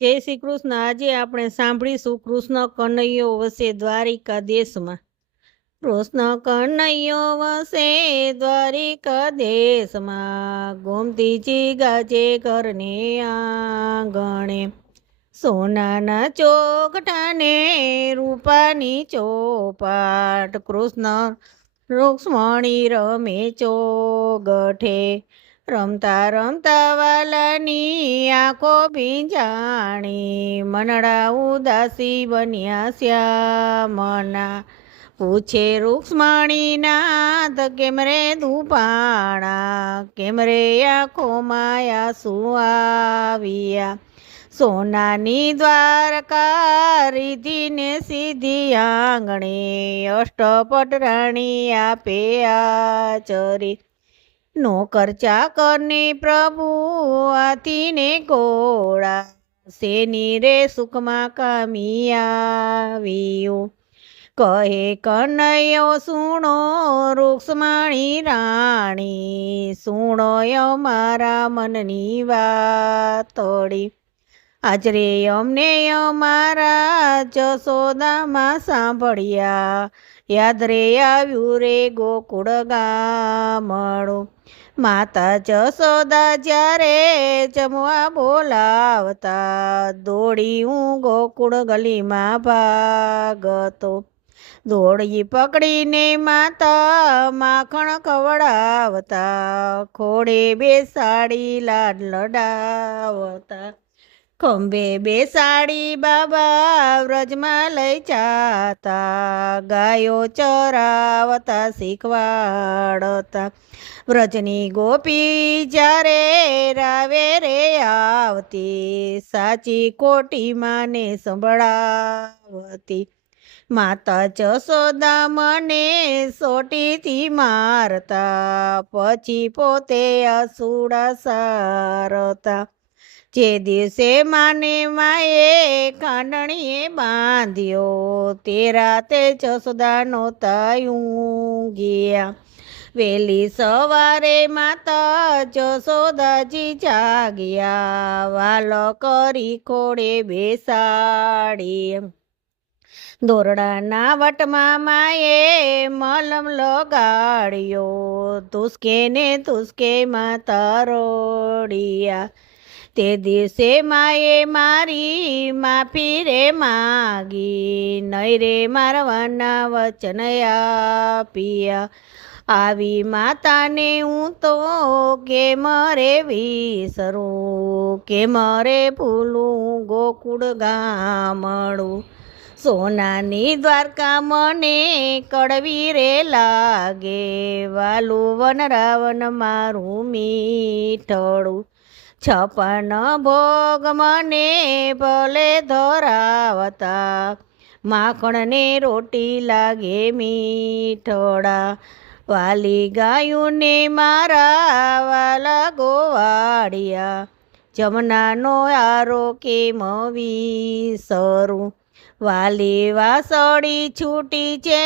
જય શ્રી કૃષ્ણ. આજે આપણે સાંભળીશું કૃષ્ણ કનૈયો વસે દ્વારિકા દેશમાં. કૃષ્ણ કનૈયો વસે દ્વારિકા દેશમાં, ગોમતીજી ગાજે ઘરને આંગણે. સોનાના ચોકટાને રૂપાની ચોપાટ, કૃષ્ણ રૂક્ષ્મણી રમે ચોગઠે. રમતા રમતા વાલાની આંખો ભીંજાણી, મનડા ઉદાસી બન્યા શ્યામના. પૂછે રૂક્ષ્મણીનાથ કેમ રે દુભાણા, કેમ રે આંખોમાં આંસુ આવ્યા. સોનાની દ્વારકા રીધીને સીધી આંગણે, અષ્ટપટ રાણી આપે આચરી. નોકર ચાકરને પ્રભુ હાથીને ઘોડા, શેની રે સુખમાં કામી આવ્યો. કહે કનૈયો સુણો રૂક્ષ્મણી રાણી, સુણો અમારા મનની વાતડી. આજરે અમને અમારા જશોદામાં સાંભળ્યા, યાદ રે આવ્યું રે ગોકુળ ગામડું. માતા જશોદા જ્યારે જમવા બોલાવતા, દોડી હું ગોકુળ ગલીમાં ભાગતો. દોડી પકડીને માતા માખણ ખવડાવતા, ખોડે બેસાડી લાડ લડાવતા. ખંભે બેસાડી બાબા વ્રજમાં લઈ જાતા, ગાયો ચરાવતા શીખવાડતા. વ્રજની ગોપી જ્યારે રાવે રે આવતી, સાચી કોટી માને સંભળાવતી. માતા જશોદા મને સોટીથી મારતા, પછી પોતે આસુડા સારતા. જે દિવસે માને માએ ખાંડણીએ બાંધ્યો, તે રાતે જશોદા નહોતા ઊંઘ્યા. વહેલી સવારે માતા જશોદાજી જાગ્યા, વાલો કરી ખોડે બેસાડી. દોરડાના વટમાં માએ મલમ લગાડ્યો, તુસકે ને તુસકે માતા રોડિયા. તે દિવસે માએ મારી માફી રે માગી, નહીં રે મારવાના વચન આપ્યા. આવી માતાને હું તો કેમ રે વિસરું, કેમ રે ભૂલું ગોકુળ ગામડું. સોનાની દ્વારકા મને કડવી રે લાગે, વાલું વન રાવણ મારું મીઠડું. છપન ભોગ મને ભલે ધરાવતા, માખણને રોટી લાગે મીઠડા. વાલી ગાયુંને મારા વાલા ગોવાળિયા, જમનાનો આરો કેમ વિસરું. વાલી વાસળી છૂટી છે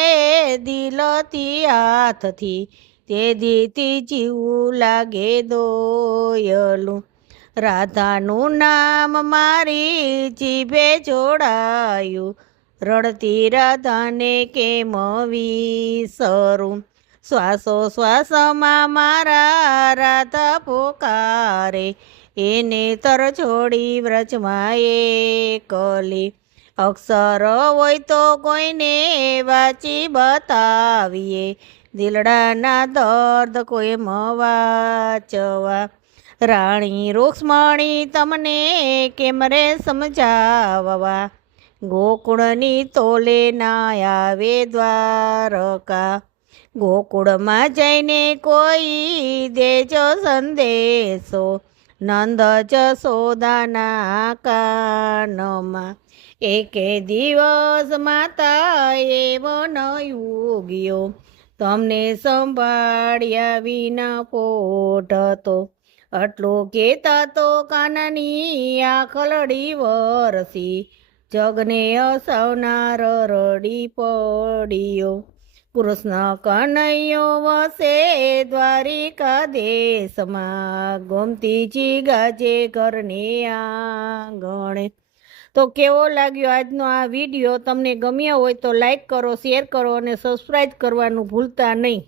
દિલથી હાથથી, તે દીથી જીવું લાગે દોયલું. રાધાનું નામ મારી જીભે જોડાયું, રડતી રાધાને કેમ વિસરું. શ્વાસો શ્વાસમાં મારા રાધા પોકારે, એને તર છોડી વ્રજમાં એકલી. અક્ષર હોય તો કોઈને વાંચી બતાવીએ, દિલડાના દર્દ કોઈ વાંચવા. રાણી રૂક્ષ્મણી તમને કેમ રે સમજાવવા, ગોકુળની તોલે ના આવે દ્વારકા. ગોકુળમાં જઈને કોઈ દેજો સંદેશો, નંદ જશોદાના કાનમાં. એકે દિવસ માતા એવો ન ઉગ્યો, તમને સંભાળ્યા વિના પોટ હતો. આટલું કહેતા તો કાનાની આખલડી વરસી, જગને હસાવનાર રડી પડ્યો. કૃષ્ણ કનૈયો વસે દ્વારિકા દેશમાં ગોમતીજી ગાજે ઘરની આંગણે. તો કેવો લાગ્યો આજનો આ વિડીયો? તમને ગમ્યો હોય તો લાઈક કરો, શેર કરો અને સબસ્ક્રાઈબ કરવાનું ભૂલતા નહીં.